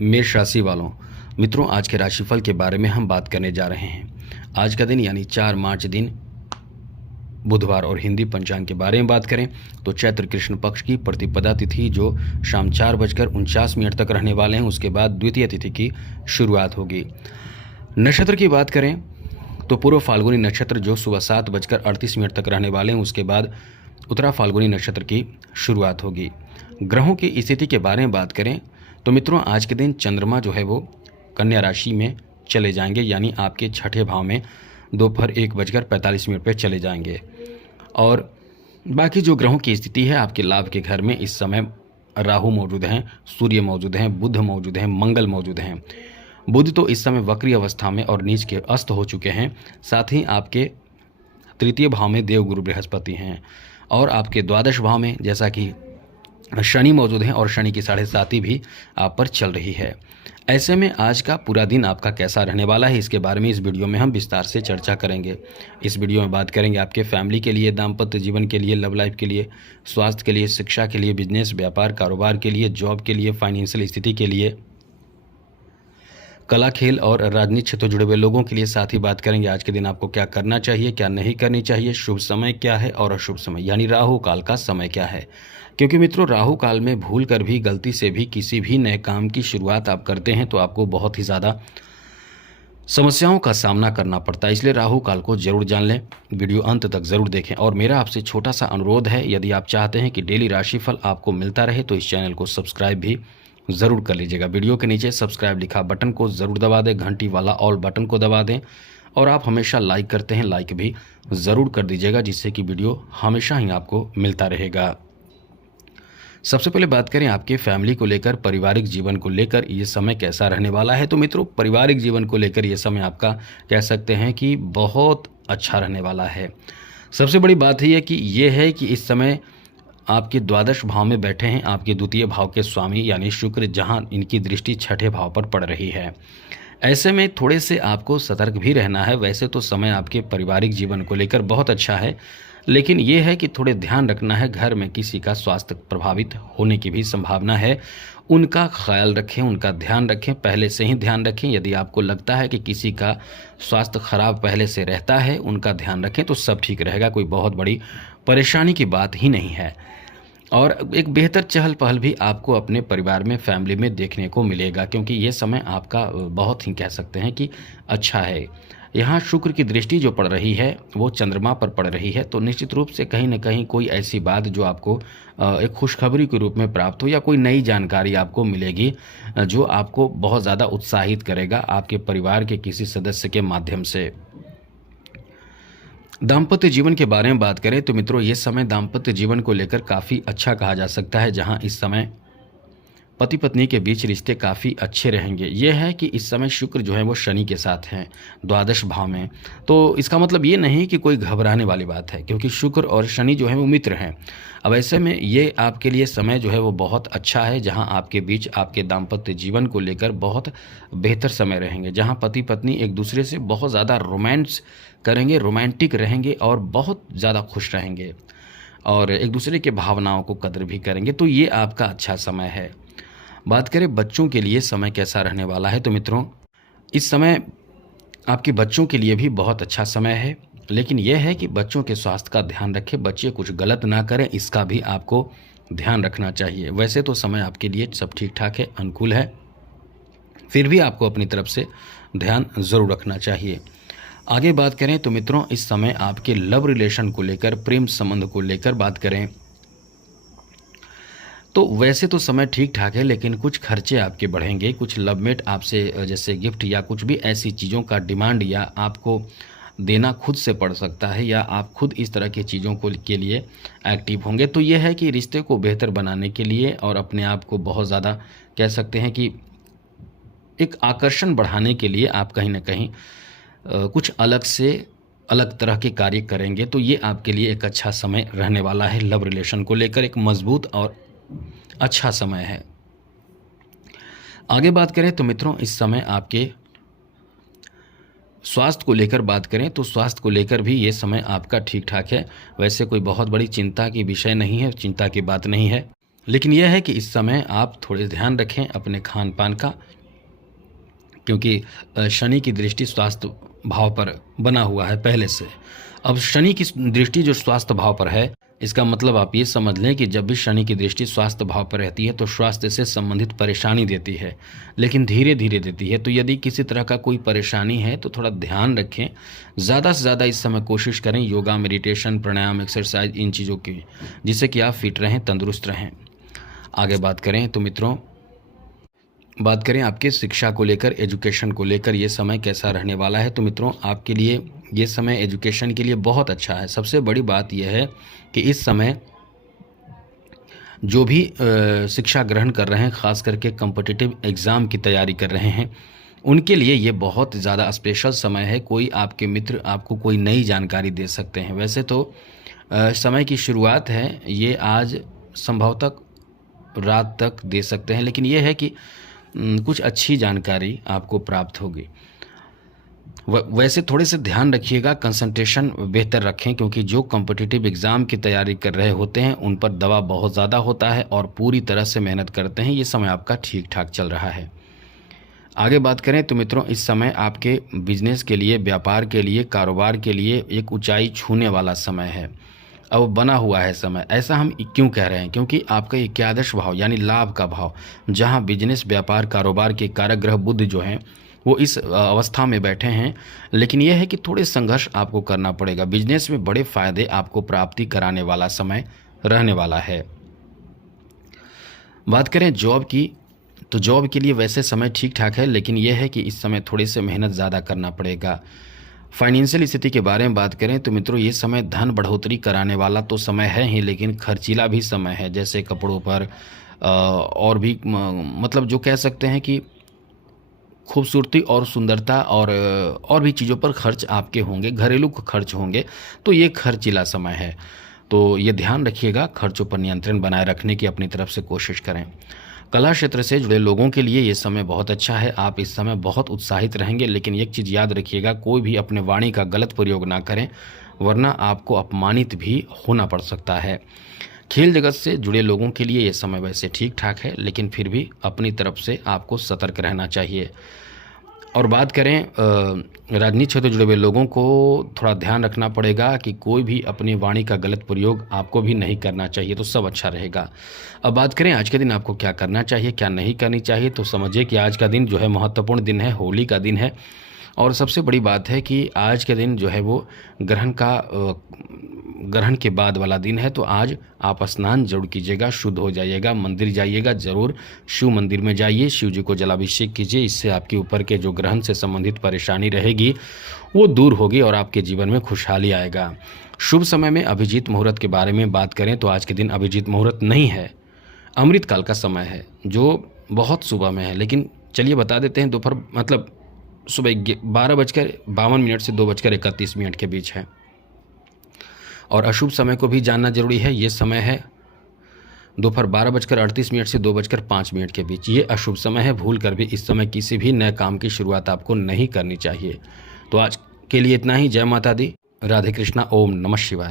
मेष राशि वालों, मित्रों, आज के राशिफल के बारे में हम बात करने जा रहे हैं। आज का दिन यानी 4 मार्च दिन बुधवार और हिंदी पंचांग के बारे में बात करें तो चैत्र कृष्ण पक्ष की प्रतिपदा तिथि जो शाम 4:49 तक रहने वाले हैं, उसके बाद द्वितीय तिथि की शुरुआत होगी। नक्षत्र की बात करें तो पूर्व फाल्गुनी नक्षत्र जो सुबह 7:38 तक रहने वाले हैं, उसके बाद उत्तरा फाल्गुनी नक्षत्र की शुरुआत होगी। ग्रहों की स्थिति के बारे में बात करें तो मित्रों, आज के दिन चंद्रमा जो है वो कन्या राशि में चले जाएंगे, यानी आपके छठे भाव में दोपहर 1:45 पे चले जाएंगे। और बाकी जो ग्रहों की स्थिति है, आपके लाभ के घर में इस समय राहु मौजूद हैं, सूर्य मौजूद हैं, बुध मौजूद हैं, मंगल मौजूद हैं। बुध तो इस समय वक्री अवस्था में और नीच के अस्त हो चुके हैं। साथ ही आपके तृतीय भाव में देवगुरु बृहस्पति हैं और आपके द्वादश भाव में जैसा कि शनि मौजूद हैं और शनि की 7.5 भी आप पर चल रही है। ऐसे में आज का पूरा दिन आपका कैसा रहने वाला है, इसके बारे में इस वीडियो में हम विस्तार से चर्चा करेंगे। इस वीडियो में बात करेंगे आपके फैमिली के लिए, दाम्पत्य जीवन के लिए, लव लाइफ के लिए, स्वास्थ्य के लिए, शिक्षा के लिए, बिजनेस, व्यापार, कारोबार के लिए, जॉब के लिए, फाइनेंशियल स्थिति के लिए, कला, खेल और राजनीति क्षेत्र से जुड़े हुए लोगों के लिए। साथ ही बात करेंगे आज के दिन आपको क्या करना चाहिए, क्या नहीं करनी चाहिए, शुभ समय क्या है और अशुभ समय यानी राहु काल का समय क्या है। क्योंकि मित्रों, राहु काल में भूल कर भी, गलती से भी किसी भी नए काम की शुरुआत आप करते हैं तो आपको बहुत ही ज़्यादा समस्याओं का सामना करना पड़ता है। इसलिए राहु काल को जरूर जान लें, वीडियो अंत तक ज़रूर देखें। और मेरा आपसे छोटा सा अनुरोध है, यदि आप चाहते हैं कि डेली राशिफल आपको मिलता रहे तो इस चैनल को सब्सक्राइब भी ज़रूर कर लीजिएगा। वीडियो के नीचे सब्सक्राइब लिखा बटन को ज़रूर दबा दें, घंटी वाला ऑल बटन को दबा दें। और आप हमेशा लाइक करते हैं, लाइक भी ज़रूर कर दीजिएगा, जिससे कि वीडियो हमेशा ही आपको मिलता रहेगा। सबसे पहले बात करें आपके फैमिली को लेकर, पारिवारिक जीवन को लेकर ये समय कैसा रहने वाला है। तो मित्रों, पारिवारिक जीवन को लेकर ये समय आपका कह सकते हैं कि बहुत अच्छा रहने वाला है। सबसे बड़ी बात ये है कि इस समय आपके द्वादश भाव में बैठे हैं आपके द्वितीय भाव के स्वामी यानी शुक्र, जहां इनकी दृष्टि छठे भाव पर पड़ रही है। ऐसे में थोड़े से आपको सतर्क भी रहना है। वैसे तो समय आपके पारिवारिक जीवन को लेकर बहुत अच्छा है, लेकिन ये है कि थोड़े ध्यान रखना है। घर में किसी का स्वास्थ्य प्रभावित होने की भी संभावना है, उनका ख्याल रखें, उनका ध्यान रखें, पहले से ही ध्यान रखें। यदि आपको लगता है कि किसी का स्वास्थ्य खराब पहले से रहता है, उनका ध्यान रखें तो सब ठीक रहेगा, कोई बहुत बड़ी परेशानी की बात ही नहीं है। और एक बेहतर चहल पहल भी आपको अपने परिवार में, फैमिली में देखने को मिलेगा, क्योंकि ये समय आपका बहुत ही कह सकते हैं कि अच्छा है। यहाँ शुक्र की दृष्टि जो पड़ रही है वो चंद्रमा पर पड़ रही है, तो निश्चित रूप से कहीं न कहीं कोई ऐसी बात जो आपको एक खुशखबरी के रूप में प्राप्त हो, या कोई नई जानकारी आपको मिलेगी जो आपको बहुत ज़्यादा उत्साहित करेगा आपके परिवार के किसी सदस्य के माध्यम से। दाम्पत्य जीवन के बारे में बात करें तो मित्रों, ये समय दाम्पत्य जीवन को लेकर काफ़ी अच्छा कहा जा सकता है, जहां इस समय पति पत्नी के बीच रिश्ते काफ़ी अच्छे रहेंगे। यह है कि इस समय शुक्र जो है वो शनि के साथ हैं द्वादश भाव में, तो इसका मतलब ये नहीं कि कोई घबराने वाली बात है, क्योंकि शुक्र और शनि जो है वो मित्र हैं। अब ऐसे में ये आपके लिए समय जो है वो बहुत अच्छा है, जहां आपके बीच आपके दाम्पत्य जीवन को लेकर बहुत बेहतर समय रहेंगे, जहां पति पत्नी एक दूसरे से बहुत ज़्यादा रोमांस करेंगे, रोमांटिक रहेंगे और बहुत ज़्यादा खुश रहेंगे और एक दूसरे के भावनाओं को कदर भी करेंगे। तो ये आपका अच्छा समय है। बात करें बच्चों के लिए समय कैसा रहने वाला है, तो मित्रों, इस समय आपके बच्चों के लिए भी बहुत अच्छा समय है, लेकिन यह है कि बच्चों के स्वास्थ्य का ध्यान रखें, बच्चे कुछ गलत ना करें, इसका भी आपको ध्यान रखना चाहिए। वैसे तो समय आपके लिए सब ठीक ठाक है, अनुकूल है, फिर भी आपको अपनी तरफ से ध्यान ज़रूर रखना चाहिए। आगे बात करें तो मित्रों, इस समय आपके लव रिलेशन को लेकर, प्रेम संबंध को लेकर बात करें तो वैसे तो समय ठीक ठाक है, लेकिन कुछ खर्चे आपके बढ़ेंगे। कुछ लवमेट आपसे जैसे गिफ्ट या कुछ भी ऐसी चीज़ों का डिमांड या आपको देना खुद से पड़ सकता है, या आप खुद इस तरह की चीज़ों को के लिए एक्टिव होंगे। तो ये है कि रिश्ते को बेहतर बनाने के लिए और अपने आप को बहुत ज़्यादा कह सकते हैं कि एक आकर्षण बढ़ाने के लिए आप कहीं ना कहीं कुछ अलग तरह के कार्य करेंगे। तो ये आपके लिए एक अच्छा समय रहने वाला है। लव रिलेशन को लेकर एक मजबूत और अच्छा समय है। आगे बात करें तो मित्रों, इस समय आपके स्वास्थ्य को लेकर बात करें तो स्वास्थ्य को लेकर भी ये समय आपका ठीक ठाक है। वैसे कोई बहुत बड़ी चिंता की विषय नहीं है, चिंता की बात नहीं है, लेकिन यह है कि इस समय आप थोड़े ध्यान रखें अपने खान पान का, क्योंकि शनि की दृष्टि स्वास्थ्य भाव पर बना हुआ है पहले से। अब शनि की दृष्टि जो स्वास्थ्य भाव पर है, इसका मतलब आप ये समझ लें कि जब भी शनि की दृष्टि स्वास्थ्य भाव पर रहती है तो स्वास्थ्य से संबंधित परेशानी देती है, लेकिन धीरे धीरे देती है। तो यदि किसी तरह का कोई परेशानी है तो थोड़ा ध्यान रखें। ज़्यादा से ज़्यादा इस समय कोशिश करें योगा, मेडिटेशन, प्राणायाम, एक्सरसाइज, इन चीज़ों की, जिससे कि आप फिट रहें, तंदुरुस्त रहें। आगे बात करें तो मित्रों, बात करें आपके शिक्षा को लेकर, एजुकेशन को लेकर ये समय कैसा रहने वाला है। तो मित्रों, आपके लिए ये समय एजुकेशन के लिए बहुत अच्छा है। सबसे बड़ी बात यह है कि इस समय जो भी शिक्षा ग्रहण कर रहे हैं, ख़ास करके कॉम्पिटिटिव एग्ज़ाम की तैयारी कर रहे हैं, उनके लिए ये बहुत ज़्यादा स्पेशल समय है। कोई आपके मित्र आपको कोई नई जानकारी दे सकते हैं। वैसे तो समय की शुरुआत है, ये आज संभवतः रात तक दे सकते हैं, लेकिन ये है कि कुछ अच्छी जानकारी आपको प्राप्त होगी। वैसे थोड़े से ध्यान रखिएगा, कंसंट्रेशन बेहतर रखें, क्योंकि जो कॉम्पिटिटिव एग्ज़ाम की तैयारी कर रहे होते हैं उन पर दबाव बहुत ज़्यादा होता है और पूरी तरह से मेहनत करते हैं। ये समय आपका ठीक ठाक चल रहा है। आगे बात करें तो मित्रों, इस समय आपके बिजनेस के लिए, व्यापार के लिए, कारोबार के लिए एक ऊंचाई छूने वाला समय है। अब बना हुआ है समय। ऐसा हम क्यों कह रहे हैं? क्योंकि आपका एकादश भाव यानी लाभ का भाव, जहां बिजनेस, व्यापार, कारोबार के कारक ग्रह बुध जो हैं वो इस अवस्था में बैठे हैं। लेकिन यह है कि थोड़े संघर्ष आपको करना पड़ेगा। बिजनेस में बड़े फायदे आपको प्राप्ति कराने वाला समय रहने वाला है। बात करें जॉब की, तो जॉब के लिए वैसे समय ठीक ठाक है, लेकिन यह है कि इस समय थोड़े से मेहनत ज़्यादा करना पड़ेगा। फाइनेंशियल स्थिति के बारे में बात करें तो मित्रों, ये समय धन बढ़ोतरी कराने वाला तो समय है ही, लेकिन खर्चीला भी समय है। जैसे कपड़ों पर और भी मतलब जो कह सकते हैं कि खूबसूरती और सुंदरता और भी चीज़ों पर खर्च आपके होंगे, घरेलू खर्च होंगे। तो ये खर्चीला समय है, तो ये ध्यान रखिएगा। खर्चों पर नियंत्रण बनाए रखने की अपनी तरफ से कोशिश करें। कला क्षेत्र से जुड़े लोगों के लिए ये समय बहुत अच्छा है। आप इस समय बहुत उत्साहित रहेंगे, लेकिन एक चीज़ याद रखिएगा, कोई भी अपने वाणी का गलत प्रयोग ना करें, वरना आपको अपमानित भी होना पड़ सकता है। खेल जगत से जुड़े लोगों के लिए ये समय वैसे ठीक ठाक है, लेकिन फिर भी अपनी तरफ से आपको सतर्क रहना चाहिए। और बात करें राजनीतिक क्षेत्र से जुड़े हुए लोगों को, थोड़ा ध्यान रखना पड़ेगा कि कोई भी अपनी वाणी का गलत प्रयोग आपको भी नहीं करना चाहिए, तो सब अच्छा रहेगा। अब बात करें आज के दिन आपको क्या करना चाहिए, क्या नहीं करनी चाहिए, तो समझिए कि आज का दिन जो है महत्वपूर्ण दिन है, होली का दिन है। और सबसे बड़ी बात है कि आज के दिन जो है वो ग्रहण के बाद वाला दिन है। तो आज आप स्नान जरूर कीजिएगा, शुद्ध हो जाइएगा, मंदिर जाइएगा ज़रूर, शिव मंदिर में जाइए, शिव जी को जलाभिषेक कीजिए। इससे आपके ऊपर के जो ग्रहण से संबंधित परेशानी रहेगी वो दूर होगी और आपके जीवन में खुशहाली आएगा। शुभ समय में अभिजीत मुहूर्त के बारे में बात करें तो आज के दिन अभिजीत मुहूर्त नहीं है, अमृत काल का समय है, जो बहुत सुबह में है। लेकिन चलिए बता देते हैं, दोपहर मतलब सुबह 12:52 से 2:31 के बीच है। और अशुभ समय को भी जानना जरूरी है। ये समय है दोपहर 12:38 से 2:05 के बीच। ये अशुभ समय है। भूल कर भी इस समय किसी भी नए काम की शुरुआत आपको नहीं करनी चाहिए। तो आज के लिए इतना ही। जय माता दी, राधे कृष्णा, ओम नमः शिवाय।